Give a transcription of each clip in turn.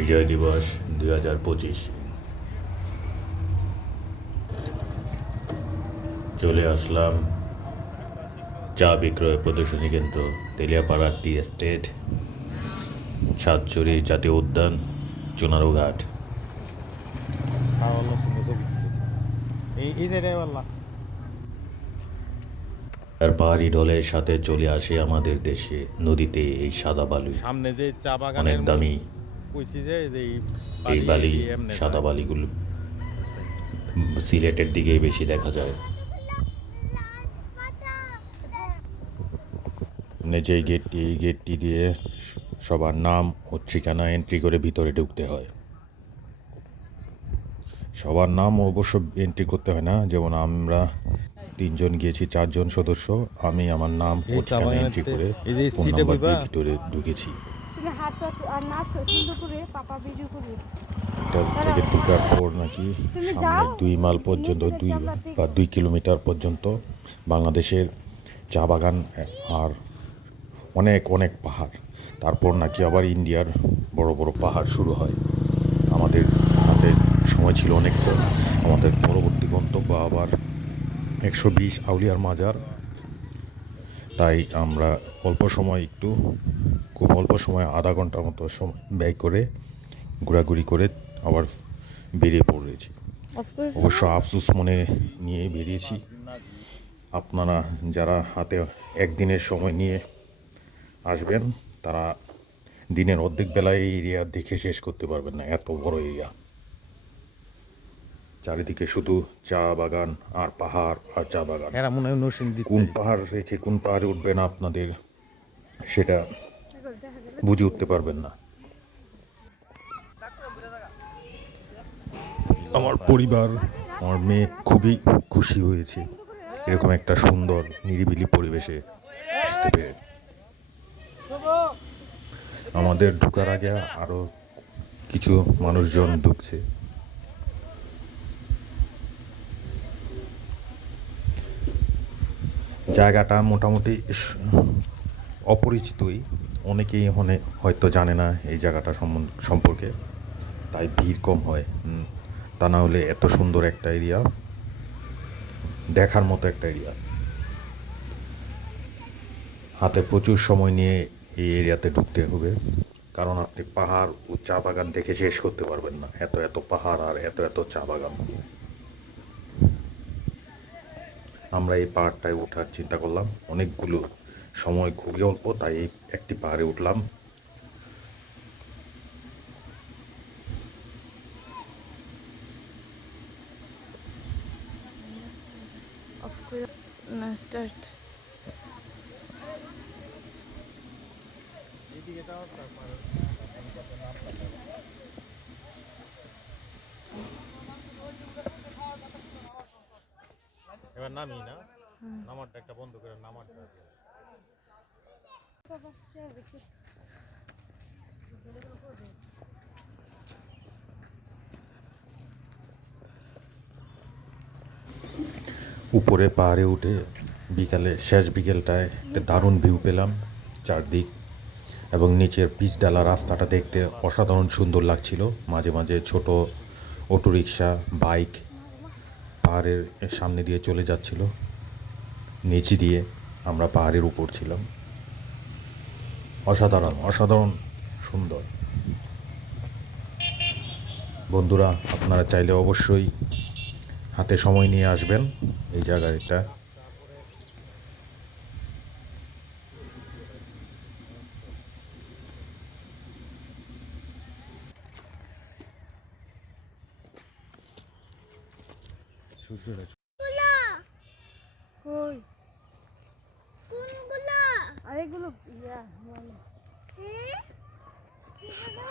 বিজয় দিবস 2025 চলে আসলাম চা বিক্রয় প্রদর্শনী কেন্দ্র তেলিয়াপাড়া টি এস্টেট, সাতচুরি জাতীয় উদ্যান, চুনারুঘাট। আর পাহাড়ি ঢলের সাথে চলে আসে আমাদের দেশে নদীতে এই সাদা বালু। সামনে যে চা বাগান অনেক দামি কইছি যে এই বালি, সাদা বালিগুলো সিলেটের দিকেই বেশি দেখা যায়। যে এই গেটটি দিয়ে সবার নাম ও ঠিকানা এন্ট্রি করে ভিতরে ঢুকতে হয়। সবার নাম অবশ্য এন্ট্রি করতে হয় না, যেমন আমরা 3 জন গিয়েছি, 4 জন সদস্য। আমি আমার নাম ও ঠিকানা এন্ট্রি করে ফোন নাম্বার দিয়ে ভিতরে ঢুকেছি। থেকে ঢুকার পর নাকি সামনে 2 মাইল পর্যন্ত 2 কিলোমিটার পর্যন্ত বাংলাদেশের চা বাগান আর অনেক অনেক পাহাড়। তারপর নাকি আবার ইন্ডিয়ার বড় বড় পাহাড় শুরু হয়। আমাদের হাতে সময় ছিল অনেক কম। আমাদের পরবর্তী গন্তব্য আবার 120 আউলিয়ার মাজার। তাই আমরা খুব অল্প সময় আধা ঘন্টার মতো সময় ব্যয় করে ঘোরাঘুরি করে আবার বেরিয়ে পড়েছি। অবশ্য আফসোস মনে নিয়ে বেরিয়েছি। আপনারা যারা হাতে একদিনের সময় নিয়ে আসবেন তারা দিনের অর্ধেক বেলায় এই এরিয়া দেখে শেষ করতে পারবেন না, এত বড় এরিয়া। চারিদিকে শুধু চা বাগান আর পাহাড় আর চা বাগান। কোন পাহাড় রেখে কোন পাহাড়ে উঠবেন আপনাদের সেটা বুঝে উঠতে পারবেন না। আমার পরিবার, আমার মেয়ে খুবই খুশি হয়েছে এরকম একটা সুন্দর নিরিবিলি পরিবেশে আসতে পেরে। আমাদের ঢোকার আগে আরো কিছু মানুষজন ঢুকছে। জায়গাটা মোটামুটি অপরিচিতই, অনেকেই হয়তো জানে না এই জায়গাটা সম্পর্কে, তাই ভিড় কম হয়। তা না হলে এত সুন্দর একটা এরিয়া, দেখার মতো একটা এরিয়া। হাতে প্রচুর সময় নিয়ে এই এরিয়াতে ঢুকতে হবে, কারণ আপনি পাহাড় ও চা বাগান দেখে শেষ করতে পারবেন না। এত এত পাহাড় আর এত এত চা বাগান। আমরা এই পাহাড়টায় ওঠার চিন্তা করলাম, অনেকগুলো সময় খুবই অল্প, তাই একটি পাহাড়ে উঠলাম। এবার নামি না, নামারটা একটা বন্ধ করে নামারটা উপরে পাহাড়ে উঠে শেষ বিকেলটায় একটা দারুণ ভিউ পেলাম চারদিক, এবং নিচের পিচ ডালা রাস্তাটা দেখতে অসাধারণ সুন্দর লাগছিল। মাঝে মাঝে ছোট অটোরিকশা, বাইক পাহাড়ের সামনে দিয়ে চলে যাচ্ছিল। নিচে দিয়ে আমরা পাহাড়ের উপর ছিলাম। অসাধারণ অসাধারণ সুন্দর। বন্ধুরা, আপনারা চাইলে অবশ্যই হাতে সময় নিয়ে আসবেন এই জায়গাটা।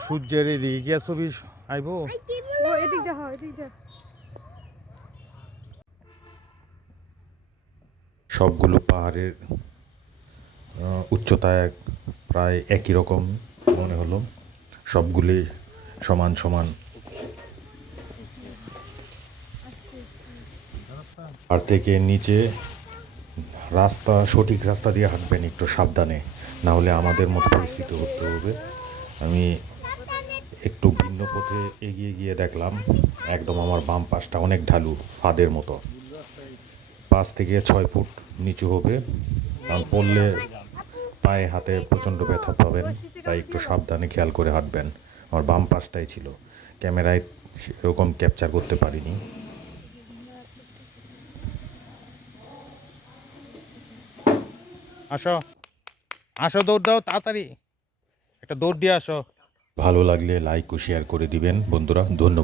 সূর্যের এদিকে গিয়া ছবি আইব। সবগুলো পাহাড়ের উচ্চতা প্রায় একই রকম মনে হলো, সবগুলি সমান সমান। আর থেকে নিচে সঠিক রাস্তা দিয়ে হাঁটবেন একটু সাবধানে, না হলে আমাদের মতো পরিস্থিতি হতে হবে। আমি একটু ভিন্ন পথে এগিয়ে গিয়ে দেখলাম একদম আমার বাম পাশটা অনেক ঢালু, ফাঁদের মতো। 5 থেকে 6 ফুট নিচু হবে, কারণ পড়লে পায়ে হাতে প্রচণ্ড ব্যথা পাবেন, তাই একটু সাবধানে খেয়াল করে হাঁটবেন। আমার বাম পাশটাই ছিল, ক্যামেরায় সেরকম ক্যাপচার করতে পারিনি। আসো, আসো, দৌড় দাও তাড়াতাড়ি, একটা দৌড় দিয়ে আসো। ভালো লাগলে লাইক ও শেয়ার করে দিবেন বন্ধুরা, ধন্যবাদ।